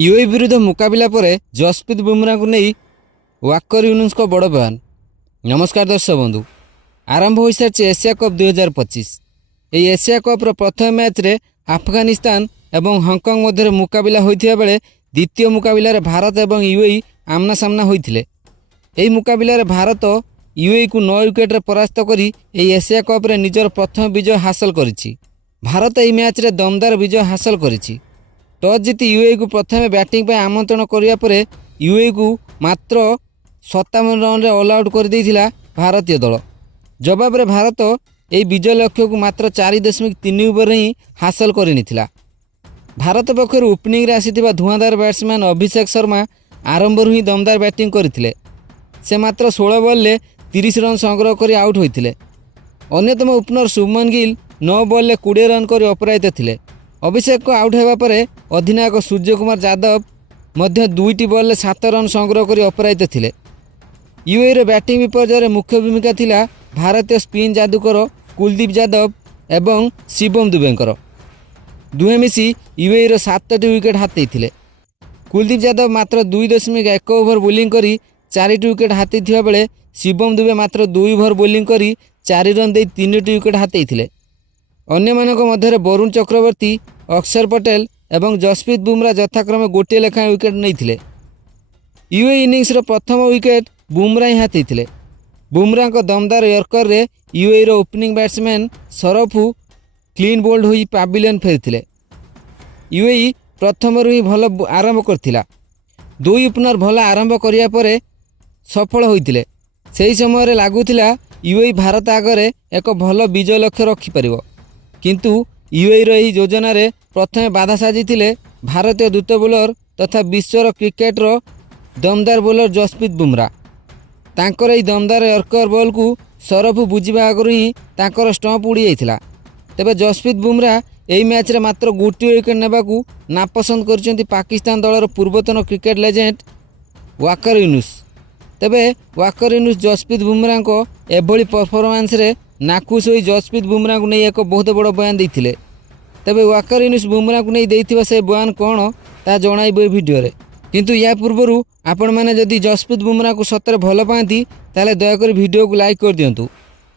UAE विरुद्ध मुकाबला पर जसप्रीत बुमरा को नहीं वाकर यूनुस को बड़ बयान। नमस्कार दर्शक बंधु, आरंभ हो सारी एशिया कप 2025। यह एशिया कप्र प्रथम मैच रे अफगानिस्तान एवं हांगकांग मध्य मुकाबला होता बेले द्वितीय मुकाबला भारत एवं यूएई आमना सामना होते। यही मुकाबला भारत यूएई को 9 विकेट परास्त कर एशिया कप्रे निजर प्रथम विजय हासिल करिछि। भारत यह मैच रे दमदार विजय हासिल करिछि। टॉस जीति यूएई को प्रथम बैटिंग पर आमंत्रण करने पर यूएई को मात्र 57 रन ऑल आउट कर देइथिला भारतीय दल। जवाब रे भारत यह विजय लक्ष्य को मात्र 4.3 ओवर ही हासिल करनिथिला। भारत पक्षर ओपनिंग रे आसीथिबा धुआंधार बैट्समैन अभिषेक शर्मा आरंभ ही दमदार बैटिंग करथिले। से मात्र 16 बॉल ले 30 रन संग्रह कर आउट होइथिले। अन्यतम ओपनर शुभमन गिल 9 बॉल ले 20 रन कर अपराजित थिले। अभिषेक को आउट होगा पर अधिनायक सूर्यकुमार यादव मध्य 2टी बॉल ले 7 रन संग्रह कर अपराजित थिले। यूएई रे बैटिंग विपर्यय मुख्य भूमिका थिला भारतीय स्पिन जादूकर कुलदीप यादव एवं शिवम दुबेंकर। दुहे मिसी यूएई रो 7टी विकेट हाथी थिले। कुलदीप यादव मात्र 2.1 ओवर बोलिंग करी 4टी विकेट हाथी थिबा बेले शिवम दुबे मात्र 2 ओवर बोलिंग करी 4 रन दे 3टी विकेट हाथी थिले। अन्य मानक मध्य वरुण चक्रवर्ती, अक्षर पटेल एवं जसप्रीत बुमरा यथाक्रमे गोटे लेखाएं विकेट नहीं। यूएई इनिंग्स प्रथम विकेट बुमरा ही हाथी थे। बुमरा को दमदार यर्कर रे यूएई रो ओपनिंग बैट्समैन सरफू क्लीन बोल्ड होई पाविलियन फेरी। यूएई प्रथम ही भल आरंभ करथिला। 2 ओपनर भल आरंभ करिया परे सफल होइतिले। सेही समय लगुला यूएई भारत आगरे एक भल विजय लक्ष्य रखिपारिबो, किंतु यूएई रो एही योजना रे प्रथम बाधा साजिथिले भारतीय द्रुत बोलर तथा विश्वर क्रिकेटर दमदार बोलर जसप्रीत बुमरा। तांकर एही दमदार यर्कर बॉल को सरफू बुझिबा आगरु ही तांकर स्टंप उड़ी जाइथिला। तेबे जसप्रीत बुमरा एही मैच रे मात्र गोटे विकेट नेबाकू नापसंद करचंती पाकिस्तान दलर पूर्वतन क्रिकेट लेजेंड वाकर यूनुस। तेबे वाकर यूनुस जसप्रीत बुमरा को एभली परफॉर्मेंस रे नाखुश होई जसप्रीत बुमरा को नहीं एक बहुत बड़ बयान देइथिले। तेबे वाकर यूनुस बुमरा को नहीं देइथिबा से बयान कौन ता जणाइबो वीडियो रे। किंतु या पूर्व आपण मैंने जदि जसप्रीत बुमरा को सतरे भल पाती ताले दयाकोरी वीडियो को लाइक कर दिंतु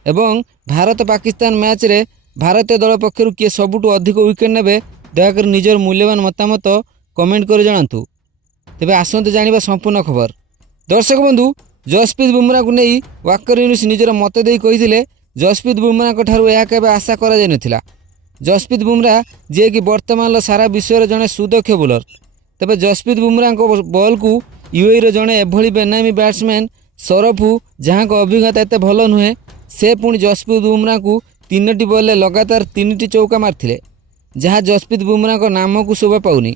एवं भारत पाकिस्तान मैच रे भारतीय दल पक्षर किए सबुठु अधिक विकेट नेबे दयाकोरी निजर मूल्यवान मतामत कमेंट कर जणातु। तेबे आसंतु जानिबा संपूर्ण खबर। दर्शक बंधु, जसप्रीत बुमरा को नहीं वाकर यूनुस निजर मत देई कहिथिले जसप्रीत बुमरा को ठारू यह केबे आशा करा जाय नथिला। जसप्रीत बुमरा जे कि वर्तमान सारा विश्व रे जणे सुदक्ष बोलर। तेबे जसप्रीत बुमरा को बॉल को यूएई रो जणे एभली बेनामी बैट्समैन सरफू जहाँ को अभिज्ञता एत भल नुहे, से पुणी जसप्रीत बुमरा को 3टी बॉल ले लगातार 3टी चौका मारथिले, जहाँ जसप्रीत बुमरा को नाम को शोभा पाउनी।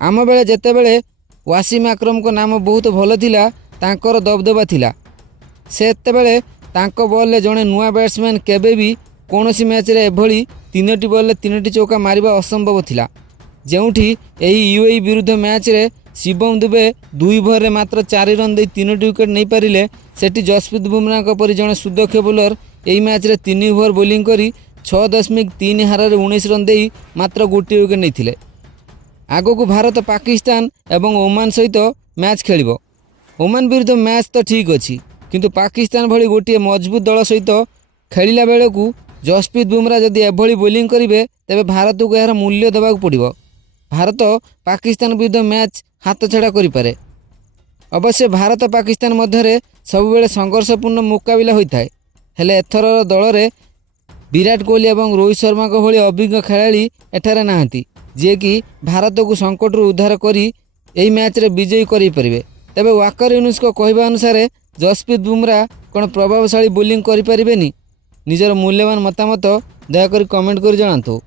आम बेले जेते बेले वासिम आक्रम को नाम बहुत भल थिला, तांकर दबदबा थिला। से एते बेले तांको बॉल ले जणे नुआ बैट्समैन केबे भी कोनोसी मैच रे एभली 3टी बॉल ले 3टी चौका मारिबा असंभव थिला। जेउठी एही यूएई विरुद्ध मैच रे शिवम दुबे 2 ओवर रे मात्र 4 रन दे 3टी विकेट नहीं पारिले, सेठी जसप्रीत बुमरा को परि जणे सुदक्ष बोलर एही मैच रे 3 ओवर बोलिंग करी 6.3 हार रे 19 रन दे मात्र गोटे विकेट नहीं थिले। आगो को भारत पाकिस्तान एवं ओमान सहित मैच खेलिबो। ओमान विरुद्ध मैच तो ठीक अछि, किंतु पाकिस्तान भली गोटे मजबूत दल सहित खेलिला बेले को जसप्रीत बुमरा जदि एभली बोलिंग करिवे तेबे भारत को यार मूल्य देबाक पड़िबो। भारत पाकिस्तान विरुद्ध मैच हाथ छड़ा करि पारे। अवश्य भारत पाकिस्तान मध्य सब बेले संघर्षपूर्ण मुकाबला होता है, हेले एथर दल रे विराट कोहली एवं रोहित शर्मा को भली अभिज्ञ खेलाड़ी एठारे नाहांती, जे कि भारत को संकट रु उद्धार करी एही मैच रे विजयी करि परिबे। तेबे वाकर यूनुस को कहवा अनुसार जसप्रीत बुमरा कौन प्रभावशाली बोलिंग करि परिबेनी? निजर मूल्यवान मतामत दयाकोरी कमेंट कर जणातु।